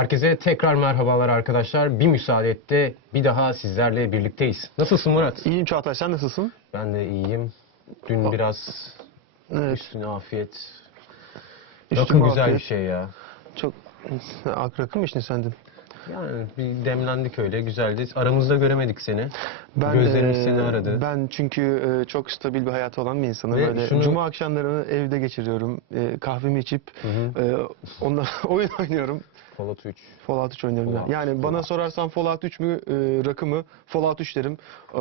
Herkese tekrar merhabalar arkadaşlar. Bir müsaade etti. Bir daha sizlerle birlikteyiz. Nasılsın Murat? İyiyim Çağatay sen nasılsın? Ben de iyiyim. Dün biraz Evet. üstüne afiyet. Üstüme Rakı güzel afiyet. bir şey ya. Çok Ak rakı mı içtin sen dün? Yani bir demlendik öyle güzeldi. Aramızda göremedik seni. Ben Gözlerimiz de- seni aradı. Ben çünkü e, çok stabil bir hayatı olan bir insanım. Ve Böyle şunu- cuma akşamlarını evde geçiriyorum. E, kahvemi içip hı. e, onunla oyun oynuyorum. Fallout 3. Fallout 3 oynuyorum. Fallout, ben. Yani bana Fallout. sorarsan Fallout 3 mü e, rakı mı? Fallout 3 derim. E,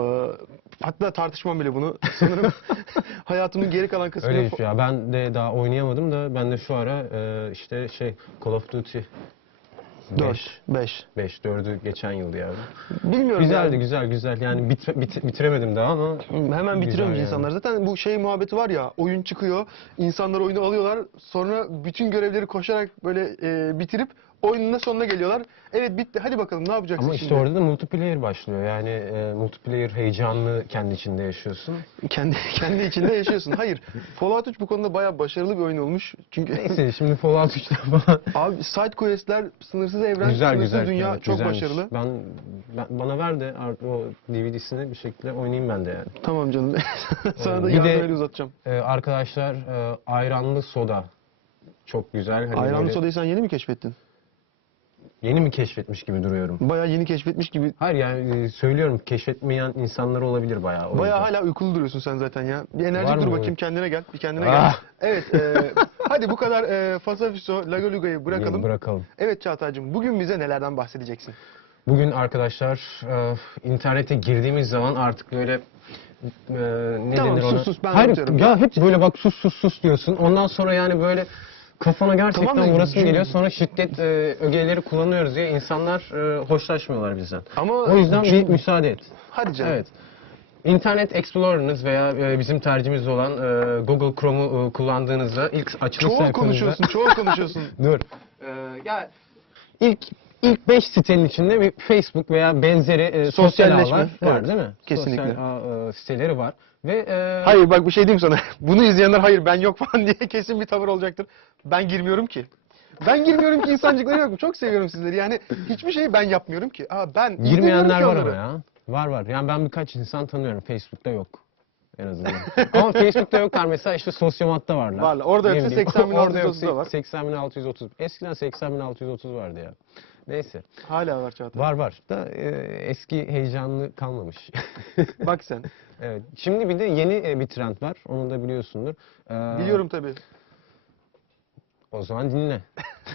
hatta tartışmam bile bunu. Sanırım hayatımın geri kalan kısmını Öyle şey ya. Ben de daha oynayamadım da ben de şu ara e, işte şey Call of Duty 4, 5. 5 4'ü geçen yıl yani. Bilmiyorum Güzeldi yani. güzel güzel. Yani bit, bit- bitiremedim daha ama Hemen bitiriyormuş yani. insanlar. Zaten bu şey muhabbeti var ya, oyun çıkıyor, insanlar oyunu alıyorlar, sonra bütün görevleri koşarak böyle e, bitirip oyunun sonuna geliyorlar. Evet bitti, hadi bakalım ne yapacaksın Ama işte şimdi? orada da multiplayer başlıyor. Yani e, multiplayer heyecanını kendi içinde yaşıyorsun. Kendi, kendi içinde yaşıyorsun. Hayır, Fallout 3 bu konuda bayağı başarılı bir oyun olmuş. Çünkü Neyse şimdi Fallout 3'ten falan. abi side quest'ler, sınırsız evren, güzel sınırsız güzel. dünya evet, çok güzelmiş. başarılı. Ben, ben- bana ver de art- o DVD'sini bir şekilde oynayayım ben de yani. Tamam canım. Sana da Bir de- yardım eli uzatacağım. E, arkadaşlar e, ayranlı soda çok güzel. Hani Ayranlı böyle sodayı sen yeni mi keşfettin? Yeni mi keşfetmiş gibi duruyorum? Bayağı yeni keşfetmiş gibi. Hayır yani e, söylüyorum keşfetmeyen insanlar olabilir bayağı. o Bayağı yüzden. hala uykulu duruyorsun sen zaten ya. Bir enerjik Var mı dur bu? bakayım kendine gel. Bir kendine Ah! gel. Evet. e, hadi bu kadar e, fasafiso, lagoluga'yı bırakalım. Bırakalım. Evet Çağatay'cığım bugün bize nelerden bahsedeceksin? Bugün arkadaşlar e, internete girdiğimiz zaman artık böyle e, ne Tamam, denir sus, ona? sus, ben Hayır anlatıyorum. ya hep böyle bak sus sus sus diyorsun. Ondan sonra yani böyle kafana gerçekten Tamam da vurasın cüm- geliyor. Sonra şiddet e, ögeleri kullanıyoruz diye insanlar e, hoşlaşmıyorlar bizden. Ama O yüzden bir müsaade et. Hadi canım. Evet. İnternet Explorer'ınız veya e, bizim tercihimiz olan e, Google Chrome'u e, kullandığınızda ilk açılış Çoğu sayfanızda... konuşuyorsun, çoğu konuşuyorsun. Dur. Ee, ya ilk ilk 5 sitenin içinde bir Facebook veya benzeri e, sosyal ağlar var evet. değil mi? Kesinlikle. Sosyal ağ e, siteleri var ve e, hayır bak bir şey diyeyim sana. Bunu izleyenler hayır ben yok falan diye kesin bir tavır olacaktır. Ben girmiyorum ki. Ben girmiyorum ki insancıkları yok? Çok seviyorum sizleri. Yani hiçbir şeyi ben yapmıyorum ki. Aa, ben girmeyenler var ama ya. Var var. Yani ben birkaç insan tanıyorum. Facebook'ta yok. En azından. ama Facebook'ta yoklar mesela işte Sosyomat'ta varlar. Varlar. Orada yoksa bileyim, 80.630'da orada yoksa var. 80.630. Eskiden 80.630 vardı ya. Neyse. Hala var Çağatay. Var var. Da e, eski heyecanlı kalmamış. Bak sen. Evet. Şimdi bir de yeni e, bir trend var. Onu da biliyorsundur. Ee, Biliyorum tabii. O zaman dinle.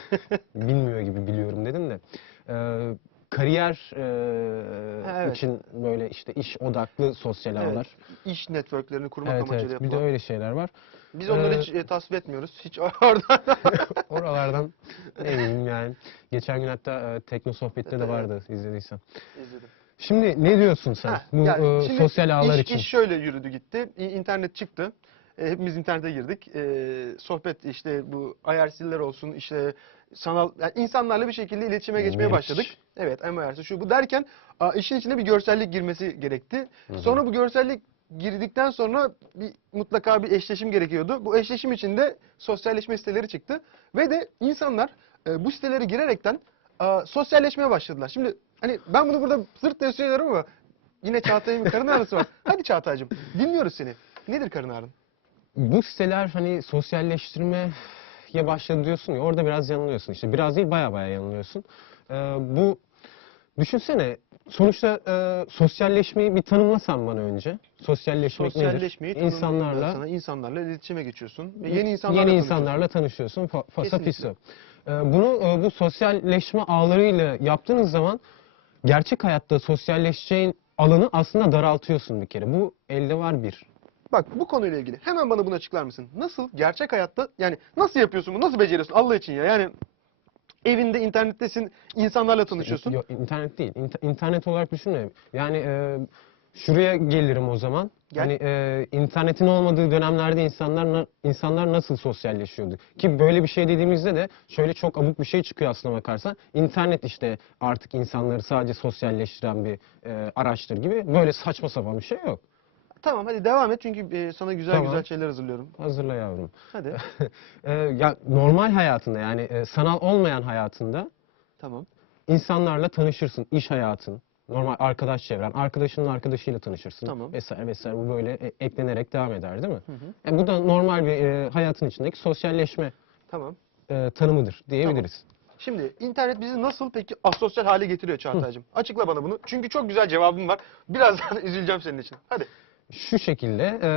Bilmiyor gibi biliyorum dedim de. Ee, kariyer e, Ha, evet. için böyle işte iş odaklı sosyal ağlar. İş networklerini kurmak Evet, amacıyla evet. Bir yapılan. de öyle şeyler var. Biz onları Ee, hiç e, tasvip etmiyoruz. Hiç oradan. Oralardan ne bileyim yani. Geçen gün hatta e, Tekno Sohbet'te de vardı izlediysen. İzledim. Şimdi ne diyorsun sen Ha, bu yani e, sosyal ağlar iş, için? İş şöyle yürüdü gitti. İnternet çıktı. E, hepimiz internete girdik. E, sohbet işte bu IRC'ler olsun işte sanal yani insanlarla bir şekilde iletişime geçmeye Mirç. başladık. Evet MIRC şu bu derken a, işin içine bir görsellik girmesi gerekti. Sonra bu görsellik girdikten sonra bir mutlaka bir eşleşim gerekiyordu. Bu eşleşim içinde sosyalleşme siteleri çıktı ve de insanlar e, bu sitelere girerekten a, sosyalleşmeye başladılar. Şimdi hani ben bunu burada sırt diye söylüyorum ama yine Çağatay'ın karın ağrısı var. Hadi Çağatay'cığım dinliyoruz seni. Nedir karın ağrın? bu siteler hani sosyalleştirmeye başladı diyorsun ya orada biraz yanılıyorsun işte biraz değil baya baya yanılıyorsun. Ee, bu düşünsene sonuçta e, sosyalleşmeyi bir tanımlasan bana önce. Sosyalleşmek Sosyalleşmeyi nedir? İnsanlarla sana. insanlarla iletişime geçiyorsun. Ve yeni insanlarla yeni tanışıyorsun. insanlarla tanışıyorsun. Fa, fasa Kesinlikle. fiso. Ee, bunu e, bu sosyalleşme ağlarıyla yaptığınız zaman gerçek hayatta sosyalleşeceğin alanı aslında daraltıyorsun bir kere. Bu elde var bir. Bak bu konuyla ilgili hemen bana bunu açıklar mısın? Nasıl gerçek hayatta yani nasıl yapıyorsun bunu? Nasıl beceriyorsun Allah için ya? Yani evinde internettesin, insanlarla tanışıyorsun. Yok internet değil. İnter- internet olarak düşünme. Yani e, şuraya gelirim o zaman. Gel. Hani e, internetin olmadığı dönemlerde insanlar na- insanlar nasıl sosyalleşiyordu? Ki böyle bir şey dediğimizde de şöyle çok abuk bir şey çıkıyor aslına bakarsan. İnternet işte artık insanları sadece sosyalleştiren bir e, araçtır gibi. Böyle saçma sapan bir şey yok. Tamam hadi devam et çünkü e, sana güzel Tamam. güzel şeyler hazırlıyorum. Hazırla yavrum. Hadi. E, ya normal hayatında yani e, sanal olmayan hayatında Tamam. insanlarla tanışırsın, iş hayatın, normal arkadaş çevren, arkadaşının arkadaşıyla tanışırsın Tamam. vesaire vesaire bu böyle e- eklenerek devam eder değil mi? Hı hı. Yani bu da normal bir e, hayatın içindeki sosyalleşme Tamam. e, tanımıdır diyebiliriz. Şimdi internet bizi nasıl peki asosyal hale getiriyor Çağatay'cığım? Açıkla bana bunu. Çünkü çok güzel cevabım var. Birazdan üzüleceğim senin için. Hadi. Şu şekilde e,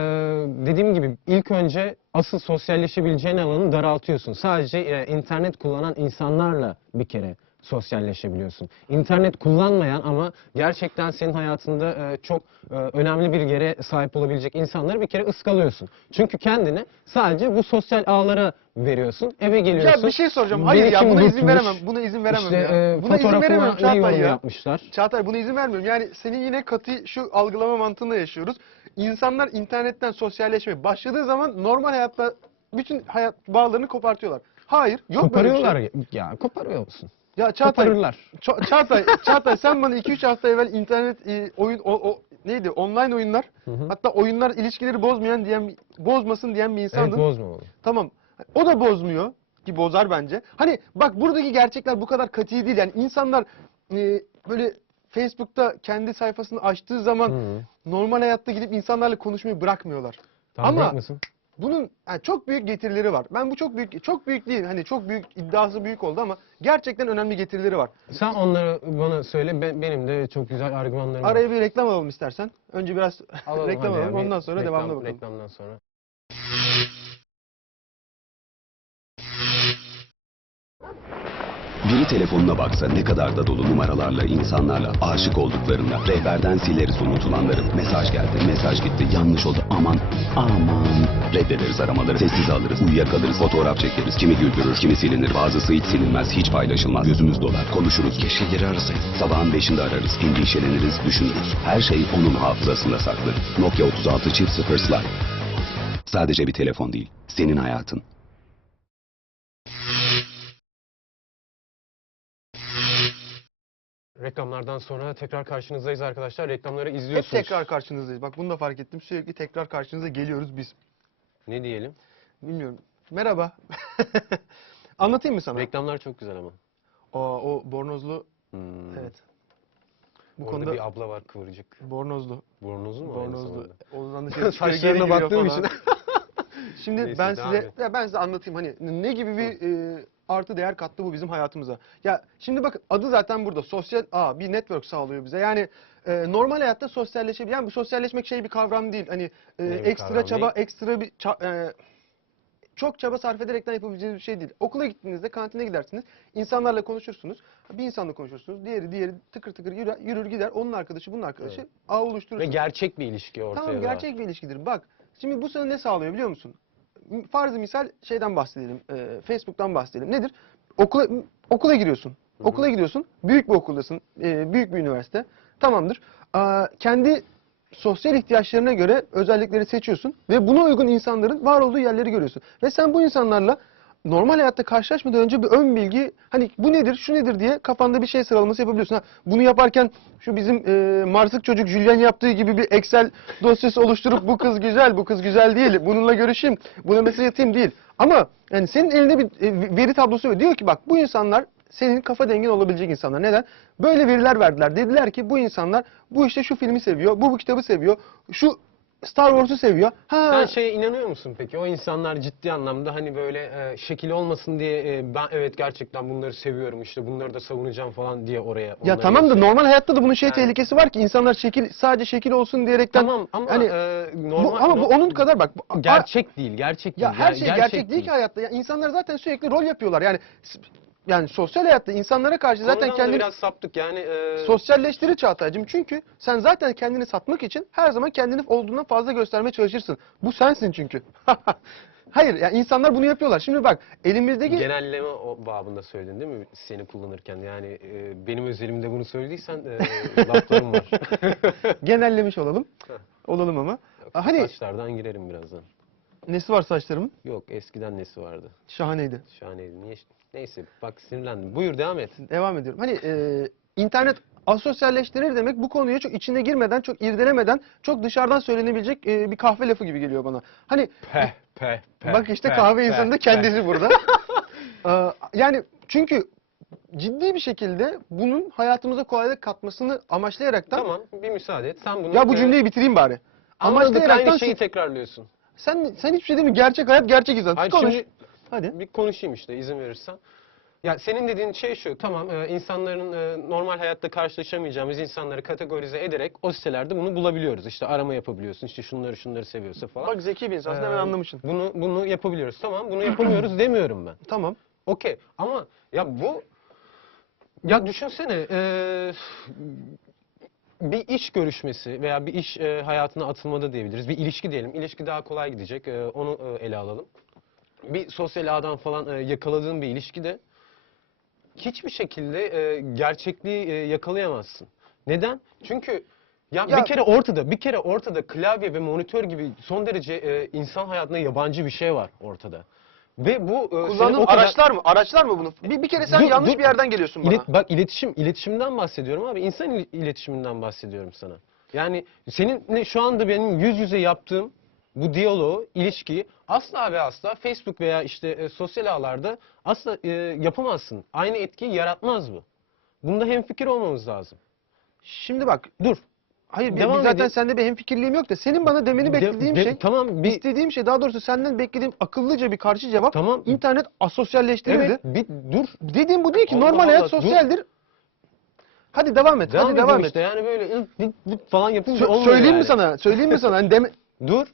dediğim gibi ilk önce asıl sosyalleşebileceğin alanı daraltıyorsun. Sadece e, internet kullanan insanlarla bir kere sosyalleşebiliyorsun. İnternet kullanmayan ama gerçekten senin hayatında e, çok e, önemli bir yere sahip olabilecek insanları bir kere ıskalıyorsun. Çünkü kendini sadece bu sosyal ağlara veriyorsun. Eve geliyorsun. Ya bir şey soracağım. Hayır ya buna izin veremem. Buna izin veremem İşte ya. e, Buna izin veremem Çağatay ya. yapmışlar. Çağatay buna izin vermiyorum. Yani senin yine katı şu algılama mantığında yaşıyoruz. İnsanlar internetten sosyalleşmeye başladığı zaman normal hayatta bütün hayat bağlarını kopartıyorlar. Hayır, yok böyle bir şey. Koparıyorlar ya, koparıyor musun? Ya Çağatay, Koparırlar. Ça- Çağatay, Çağatay sen bana 2-3 hafta evvel internet e, oyun o, o neydi? Online oyunlar. Hatta oyunlar ilişkileri bozmayan diyen bozmasın diyen bir Evet insandın. bozma onu. Tamam. O da bozmuyor ki bozar bence. Hani bak buradaki gerçekler bu kadar katı değil. Yani insanlar e, böyle Facebook'ta kendi sayfasını açtığı zaman normal hayatta gidip insanlarla konuşmayı bırakmıyorlar. Tamam Ama- bırakmasın. Bunun yani çok büyük getirileri var. Ben bu çok büyük çok büyük değil. Hani çok büyük iddiası büyük oldu ama gerçekten önemli getirileri var. Sen onları bana söyle. Ben, benim de çok güzel argümanlarım var. Araya bir reklam alalım istersen. Önce biraz Alalım reklam ya, alalım. Ondan sonra reklam- devamına bakalım. Reklamdan sonra. Biri telefonuna baksa ne kadar da dolu numaralarla, insanlarla, aşık olduklarına, rehberden sileriz unutulanları. Mesaj geldi, mesaj gitti, yanlış oldu, aman, aman. Reddederiz aramaları, sessiz alırız, uyuyakalırız, fotoğraf çekeriz. Kimi güldürür, kimi silinir, bazısı hiç silinmez, hiç paylaşılmaz. Gözümüz dolar, konuşuruz. Keşke geri arasaydık. Sabahın beşinde ararız, endişeleniriz, düşünürüz. Her şey onun hafızasında saklı. Nokia 36 çift 0 Slide. Sadece bir telefon değil, senin hayatın. Reklamlardan sonra tekrar karşınızdayız arkadaşlar. Reklamları Hep izliyorsunuz. tekrar karşınızdayız. Bak bunu da fark ettim. Sürekli tekrar karşınıza geliyoruz biz. Ne diyelim? Bilmiyorum. Merhaba. Anlatayım mı sana? Reklamlar çok güzel ama. O, o bornozlu Hmm. evet. Bu Orada konuda bir abla var kıvırcık. bornozlu. Bornozu mu? aynı Bornozlu. zamanda? Ondan da şey Saçlarına geri baktığım falan. için. Şimdi Neyse, ben devam size et. ya ben size anlatayım hani ne gibi bir e, artı değer kattı bu bizim hayatımıza. Ya şimdi bakın adı zaten burada sosyal ağ bir network sağlıyor bize. Yani e, normal hayatta sosyalleşebilen bu sosyalleşmek şey bir kavram değil. Hani e, ekstra çaba ekstra bir ça- e, çok çaba sarf ederekten yapabileceğiniz bir şey değil. Okula gittiğinizde kantine gidersiniz. insanlarla konuşursunuz. Bir insanla konuşursunuz. Diğeri diğeri tıkır tıkır yürür, yürür gider. Onun arkadaşı bunun arkadaşı Evet. ağ Ve oluşturursunuz. gerçek bir ilişki ortaya Tamam gerçek bir ilişkidir. Bak şimdi bu sana ne sağlıyor biliyor musun? Farzı misal şeyden bahsedelim. e, Facebook'tan bahsedelim. Nedir? Okula okula giriyorsun. hı. Okula gidiyorsun. Büyük bir okuldasın. e, büyük bir üniversite. Tamamdır. Aa, kendi sosyal ihtiyaçlarına göre özellikleri seçiyorsun ve buna uygun insanların var olduğu yerleri görüyorsun. Ve sen bu insanlarla normal hayatta karşılaşmadan önce bir ön bilgi hani bu nedir şu nedir diye kafanda bir şey sıralaması yapabiliyorsun. Ha, bunu yaparken şu bizim e, Marsık çocuk Julian yaptığı gibi bir Excel dosyası oluşturup bu kız güzel bu kız güzel değil bununla görüşeyim buna mesaj atayım değil. Ama yani senin elinde bir e, veri tablosu var. Diyor ki bak bu insanlar senin kafa dengin olabilecek insanlar. Neden? Böyle veriler verdiler. Dediler ki bu insanlar bu işte şu filmi seviyor, bu bu kitabı seviyor, şu Star Wars'u seviyor. Ha, Sen şeye inanıyor musun peki? O insanlar ciddi anlamda hani böyle e, şekil olmasın diye e, ben evet gerçekten bunları seviyorum işte bunları da savunacağım falan diye oraya. Ya onları tamam da normal hayatta da bunun şey Yani- tehlikesi var ki insanlar şekil sadece şekil olsun diyerekten Tamam ama hani e, bu, normal ama bu no- onun kadar bak bu- gerçek değil, gerçek değil. ya her Ger- şey gerçek, değil ki hayatta. Ya insanlar zaten sürekli rol yapıyorlar. Yani s- yani sosyal hayatta insanlara karşı zaten Konudan da kendini biraz saptık yani. e, sosyalleştirir Çağatay'cığım. Çünkü sen zaten kendini satmak için her zaman kendini olduğundan fazla göstermeye çalışırsın. Bu sensin çünkü. Hayır ya insanlar bunu yapıyorlar. Şimdi bak elimizdeki Genelleme o babında söyledin değil mi seni kullanırken? Yani e, benim özelimde bunu söylediysen e, laflarım var. genellemiş olalım. Olalım ama. Hani Saçlardan girerim birazdan. Nesi var saçlarımın? Yok eskiden nesi vardı? Şahaneydi. Şahaneydi. Niye? Neyse bak sinirlendim. Buyur devam et. Devam ediyorum. Hani e, internet asosyalleştirir demek bu konuya çok içine girmeden, çok irdelemeden, çok dışarıdan söylenebilecek e, bir kahve lafı gibi geliyor bana. Hani Peh peh peh. bak işte peh, kahve peh, insanı da peh. kendisi burada. Ee, yani çünkü ciddi bir şekilde bunun hayatımıza kolaylık katmasını amaçlayaraktan Tamam bir müsaade et. Sen bunu ya bu cümleyi bitireyim bari. anladık aynı şeyi tekrarlıyorsun. Sen sen hiçbir şey değil mi? Gerçek hayat, gerçek insan. Hayır Konuş. şimdi Hadi. bir konuşayım işte izin verirsen. Ya senin dediğin şey şu, tamam e, insanların e, normal hayatta karşılaşamayacağımız insanları kategorize ederek o sitelerde bunu bulabiliyoruz. İşte arama yapabiliyorsun, işte şunları şunları seviyorsa falan. Bak zeki bir insansın Ee, hemen anlamışsın. Bunu bunu yapabiliyoruz. Tamam, bunu yapamıyoruz demiyorum ben. Tamam. Okey ama ya bu ya düşünsene e, bir iş görüşmesi veya bir iş e, hayatına atılmada diyebiliriz. Bir ilişki diyelim. İlişki daha kolay gidecek. E, onu e, ele alalım. Bir sosyal ağdan falan e, yakaladığın bir ilişkide hiçbir şekilde e, gerçekliği e, yakalayamazsın. Neden? Çünkü ya, Ya- bir kere ortada, bir kere ortada klavye ve monitör gibi son derece e, insan hayatına yabancı bir şey var ortada. Ve bu e, senin Kullandığın kadar- araçlar mı? Araçlar mı bunu? Bir, bir kere sen Dur, yanlış dur. bir yerden geliyorsun bana. İlet- bak iletişim, iletişimden bahsediyorum abi. İnsan il- iletişiminden bahsediyorum sana. Yani seninle şu anda benim yüz yüze yaptığım bu diyaloğu, ilişkiyi asla ve asla Facebook veya işte e, sosyal ağlarda asla e, yapamazsın. Aynı etkiyi yaratmaz bu. Bunda hemfikir olmamız lazım. Şimdi bak dur. Hayır bir- Devam bir zaten sende bir hemfikirliğim yok da senin bana demeni De- beklediğim de- şey Tamam bir istediğim şey daha doğrusu senden beklediğim akıllıca bir karşı cevap tamam. internet asosyalleştirildi. Evet bir dur. Dediğim bu değil ki Allah normal Allah, hayat dur. sosyaldir. Hadi devam et. Devam hadi devam et. işte yani böyle falan yapınca Sö- olmuyor söyleyeyim mi yani. sana? Söyleyeyim mi sana? Hani deme Dur.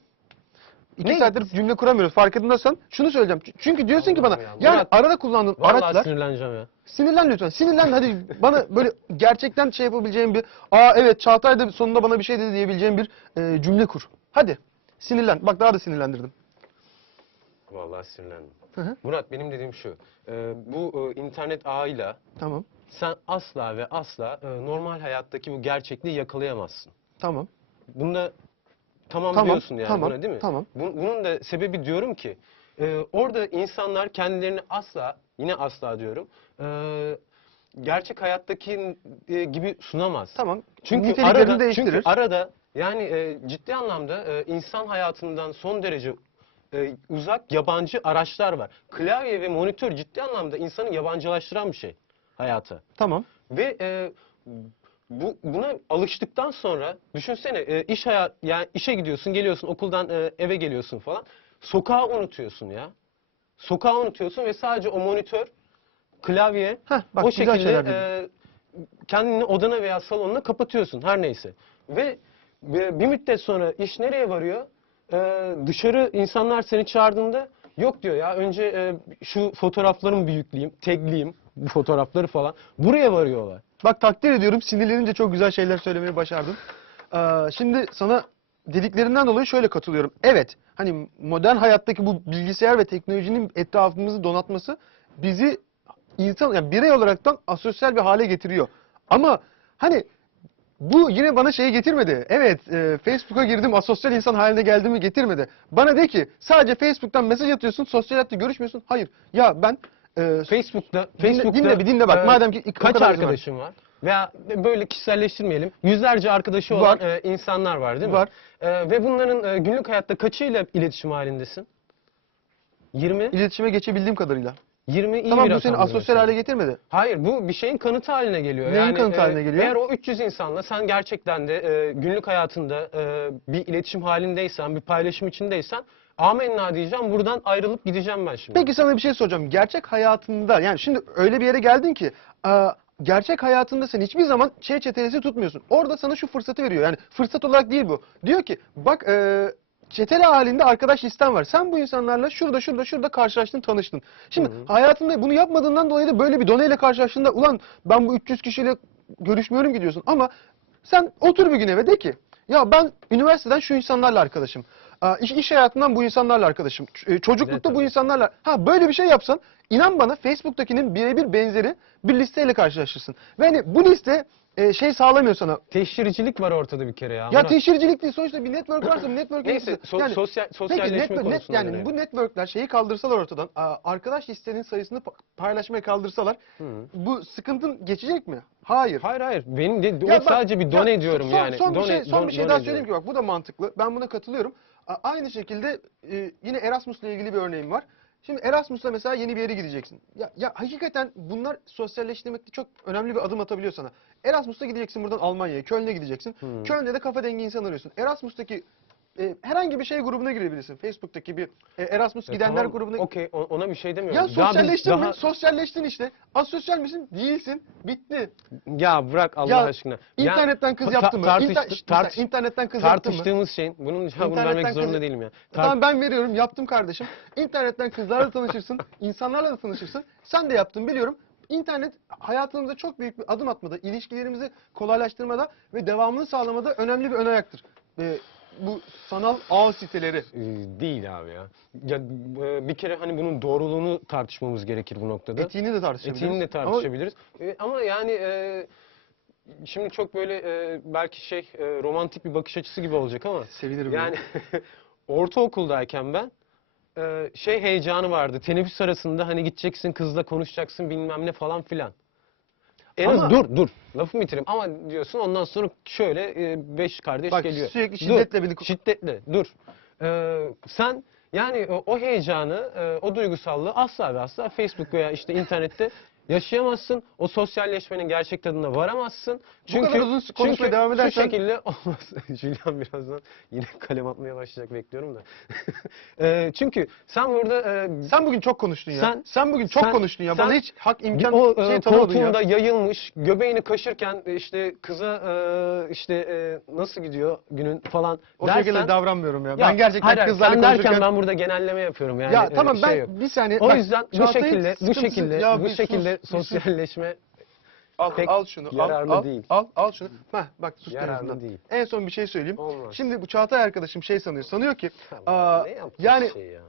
İki Ne? saattir cümle kuramıyoruz. Farkındaysan şunu söyleyeceğim. Çünkü diyorsun ki bana ya, yani Murat, arada kullandığın Vallahi araçlar sinirleneceğim ya. sinirlen lütfen. Sinirlen hadi bana böyle gerçekten şey yapabileceğim bir aa evet Çağatay da sonunda bana bir şey dedi diyebileceğim bir e, cümle kur. Hadi. Sinirlen. Bak daha da sinirlendirdim. Vallahi sinirlendim. Hı hı. Murat benim dediğim şu. e, bu e, internet ağıyla Tamam. sen asla ve asla e, normal hayattaki bu gerçekliği yakalayamazsın. Tamam. Bunda tamam, Tamam, diyorsun yani tamam, buna değil mi? tamam. Bu- bunun da sebebi diyorum ki e, orada insanlar kendilerini asla yine asla diyorum e, gerçek hayattaki e, gibi sunamaz. Tamam. Çünkü arada, değiştirir. çünkü arada yani e, ciddi anlamda e, insan hayatından son derece e, uzak yabancı araçlar var. Klavye ve monitör ciddi anlamda insanı yabancılaştıran bir şey hayata. Tamam. Ve e, bu buna alıştıktan sonra düşünsene e, iş hayat yani işe gidiyorsun, geliyorsun, okuldan e, eve geliyorsun falan. Sokağı unutuyorsun ya. Sokağı unutuyorsun ve sadece o monitör, klavye Heh, bak o güzel şekilde şeyler e, kendini odana veya salonuna kapatıyorsun her neyse. Ve ve bir müddet sonra iş nereye varıyor? E, dışarı insanlar seni çağırdığında yok diyor ya önce e, şu fotoğraflarımı bir yükleyeyim, tagleyeyim bu fotoğrafları falan. Buraya varıyorlar. Bak takdir ediyorum. Sinirlenince çok güzel şeyler söylemeyi başardın. Ee, şimdi sana dediklerinden dolayı şöyle katılıyorum. Evet, hani modern hayattaki bu bilgisayar ve teknolojinin etrafımızı donatması bizi insan, yani birey olaraktan asosyal bir hale getiriyor. Ama hani bu yine bana şeyi getirmedi. Evet, e, Facebook'a girdim, asosyal insan haline geldiğimi getirmedi. Bana de ki sadece Facebook'tan mesaj atıyorsun, sosyal hayatta görüşmüyorsun. Hayır. Ya ben e, Facebook'ta, Facebook'ta dinle bir dinle bak, e, madem ki kaç izin var. arkadaşın var? Veya böyle kişiselleştirmeyelim. Yüzlerce arkadaşı olan e, insanlar var değil mi? Var. E, ve bunların e, günlük hayatta kaçıyla iletişim halindesin? 20? iletişime geçebildiğim kadarıyla. 20 iyi Tamam bir bu seni asosyal mesela. hale getirmedi. Hayır bu bir şeyin kanıtı haline geliyor. Neyin yani, kanıtı e, haline geliyor? Eğer o 300 insanla sen gerçekten de e, günlük hayatında e, bir iletişim halindeysen, bir paylaşım içindeysen amenna diyeceğim buradan ayrılıp gideceğim ben şimdi. Peki sana bir şey soracağım. Gerçek hayatında yani şimdi öyle bir yere geldin ki e, gerçek hayatında sen hiçbir zaman şey çetelesi tutmuyorsun. Orada sana şu fırsatı veriyor. Yani fırsat olarak değil bu. Diyor ki bak e, çeteli halinde arkadaş listen var. Sen bu insanlarla şurada şurada şurada karşılaştın tanıştın. Şimdi hayatında bunu yapmadığından dolayı da böyle bir doneyle karşılaştığında ulan ben bu 300 kişiyle görüşmüyorum ki diyorsun. Ama sen otur bir gün eve de ki ya ben üniversiteden şu insanlarla arkadaşım. Aa, İş, iş hayatından bu insanlarla arkadaşım. Ç- e, Çocuklukta Evet, bu insanlarla. Ha böyle bir şey yapsan inan bana Facebook'takinin birebir benzeri bir listeyle karşılaşırsın. Ve hani bu liste e, şey sağlamıyor sana. Teşhircilik var ortada bir kere ya. Ya Murat. teşhircilik değil sonuçta bir network varsa bu network Neyse so- sosyal, sosyalleşme network, net, konusuna yani dönelim. bu networkler şeyi kaldırsalar ortadan, aa, arkadaş listenin sayısını pa- paylaşmaya kaldırsalar bu sıkıntın geçecek mi? Hayır. Hayır hayır. Benim de, Ya o bak, sadece bir ya done diyorum son, yani. Son bir Done- şey, son don- bir şey daha söyleyeyim ki bak bu da mantıklı. Ben buna katılıyorum. Aynı şekilde e, yine Erasmus'la ilgili bir örneğim var. Şimdi Erasmus'la mesela yeni bir yere gideceksin. Ya, ya hakikaten bunlar sosyalleştirmekte çok önemli bir adım atabiliyor sana. Erasmus'ta gideceksin buradan Almanya'ya, Köln'e gideceksin. Hmm. Köln'de de kafa dengi insan arıyorsun. Erasmus'taki e, herhangi bir şey grubuna girebilirsin. Facebook'taki bir e, Erasmus E, gidenler tamam, grubuna. Okey o- ona bir şey demiyorum. Ya biz- sosyalleştin mi? daha- Sosyalleştin işte. Asosyal misin? Değilsin. Bitti. Ya bırak Allah Ya, aşkına. Ya, İnternetten kız ta- yaptın mı? tartış- İnter- tartış- mesela internetten kız yaptın mı? tartıştığımız şeyin bunun cevabını İnternetten vermek zorunda kız- değilim ya. Tar- Tamam ben veriyorum. Yaptım kardeşim. İnternetten kızlarla tanışırsın. insanlarla da tanışırsın. Sen de yaptın biliyorum. İnternet hayatımıza çok büyük bir adım atmada, ilişkilerimizi kolaylaştırmada ve devamını sağlamada önemli bir ön ayaktır. Ve bu sanal ağ siteleri. Ee, değil abi ya. Ya e, bir kere hani bunun doğruluğunu tartışmamız gerekir bu noktada. Etiğini de tartışabiliriz. Etiğini de Ama tartışabiliriz. E, Ama yani e, şimdi çok böyle e, belki şey e, romantik bir bakış açısı gibi olacak ama sevinirim. yani ortaokuldayken ben e, şey heyecanı vardı. Teneffüs arasında hani gideceksin kızla konuşacaksın bilmem ne falan filan. En az Ama- dur dur lafımı bitireyim ama diyorsun ondan sonra şöyle e, beş kardeş Bak geliyor. sürekli Dur, şiddetle birlikte Şiddetle dur. Ee, sen yani o, o heyecanı, e, o duygusallığı asla ve asla Facebook veya işte internette yaşayamazsın. O sosyalleşmenin gerçek tadına varamazsın. Çünkü, kadar uzun konuşmaya çünkü devam edersen- şu şekilde olmaz. Julian birazdan yine kalem atmaya başlayacak bekliyorum da. Ee, çünkü sen burada e, sen bugün çok konuştun ya. Sen, Sen- bugün çok sen- konuştun ya. sen- Bana hiç hak imkan o e, şey tanımadın ya. koltuğunda yayılmış, göbeğini kaşırken e, işte kıza e, işte e, nasıl gidiyor günün falan O dersen, şekilde davranmıyorum ya. Ya, ben gerçekten hayır, hayır, kızlarla sen derken konuşurken... ben burada genelleme yapıyorum yani. ya e, tamam şey ben yok. bir saniye. O bak, yüzden bu Çağatay'ın şekilde bu sıkıntısı- şekilde Ya bu bir sus, şekilde sus. sosyalleşme Al, pek al şunu. Al, yararlı al, değil. Al, al şunu. Heh, bak sus Yararlı azından. değil. En son bir şey söyleyeyim. olmaz. Şimdi bu Çağatay arkadaşım şey sanıyor. Sanıyor ki aa, ne yaptın yani şey ya?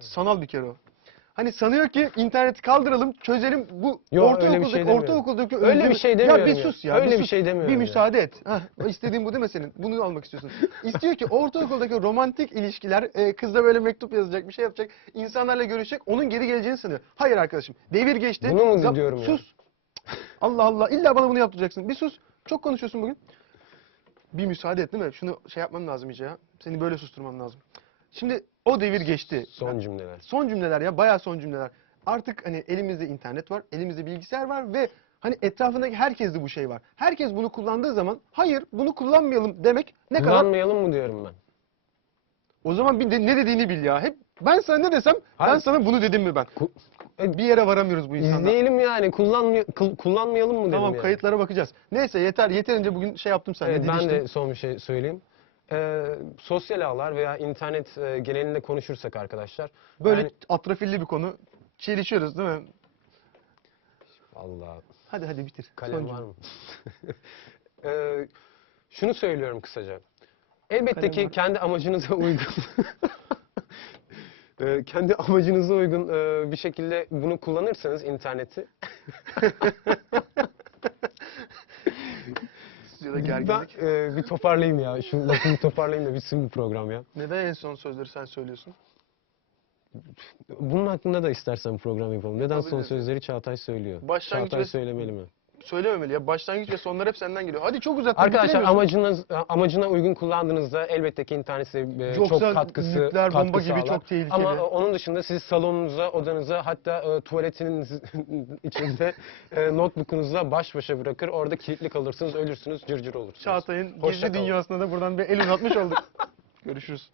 sanal bir kere o. Hani sanıyor ki interneti kaldıralım, çözelim bu Yo, öyle bir ortaokuldaki şey demiyorum. ortaokuldaki Öyle özlemi- bir şey demiyorum Ya bir ya. sus ya. Öyle bir sus. şey demiyorum Bir ya. müsaade et. Heh, istediğin bu değil mi senin? Bunu almak istiyorsun. İstiyor ki ortaokuldaki romantik ilişkiler, e, kızla böyle mektup yazacak, bir şey yapacak, insanlarla görüşecek, onun geri geleceğini sanıyor. Hayır arkadaşım. Devir geçti. Bunu mu diyorum ya? Sus. Allah Allah. İlla bana bunu yaptıracaksın. Bir sus. Çok konuşuyorsun bugün. Bir müsaade et değil mi? Şunu şey yapmam lazım iyice ya. Seni böyle susturmam lazım. Şimdi o devir geçti. Son cümleler. Son cümleler ya bayağı son cümleler. Artık hani elimizde internet var, elimizde bilgisayar var ve hani etrafındaki herkeste bu şey var. Herkes bunu kullandığı zaman hayır bunu kullanmayalım demek ne kadar Kullanmayalım mı diyorum ben? o zaman bir de ne dediğini bil ya. Hep ben sana ne desem ben Hayır. sana bunu dedim mi ben? Ku- E, Bir yere varamıyoruz bu insanlar. İzleyelim yani kullanmay kul- kullanmayalım mı dedim Tamam yani. kayıtlara bakacağız. Neyse yeter yeterince bugün şey yaptım sen. Evet, ben de son bir şey söyleyeyim. Ee, sosyal ağlar veya internet e, genelinde konuşursak arkadaşlar. Böyle yani- atrafilli bir konu. Çelişiyoruz değil mi? Allah Hadi hadi bitir. kalem Son var mı? Ee, şunu söylüyorum kısaca. Elbette Kalem ki var. kendi amacınıza uygun Ee, kendi amacınıza uygun e, bir şekilde bunu kullanırsanız interneti Ben gerginlik. e, bir toparlayayım ya. Şu lafımı toparlayayım da bitsin bu program ya. Neden en son sözleri sen söylüyorsun? Bunun hakkında da istersen program yapalım. Neden son Yapabiliriz. sözleri Çağatay söylüyor? Başlangıç Çağatay ve- söylemeli mi? Söylememeli ya. Başlangıç ve sonlar hep senden geliyor. Hadi çok uzatma. Arkadaşlar amacınız amacına uygun kullandığınızda elbette ki internet size e, Yoksa çok katkısı nükleer bomba katkı gibi sağlar. çok tehlikeli. Ama e, onun dışında siz salonunuza, odanıza hatta e, tuvaletiniz içinde e, notebook'unuzla baş başa bırakır. Orada kilitli kalırsınız, ölürsünüz, cırcır olursunuz. Çağatay'ın Hoşça gizli kalın. dünyasına da buradan bir el uzatmış olduk. Görüşürüz.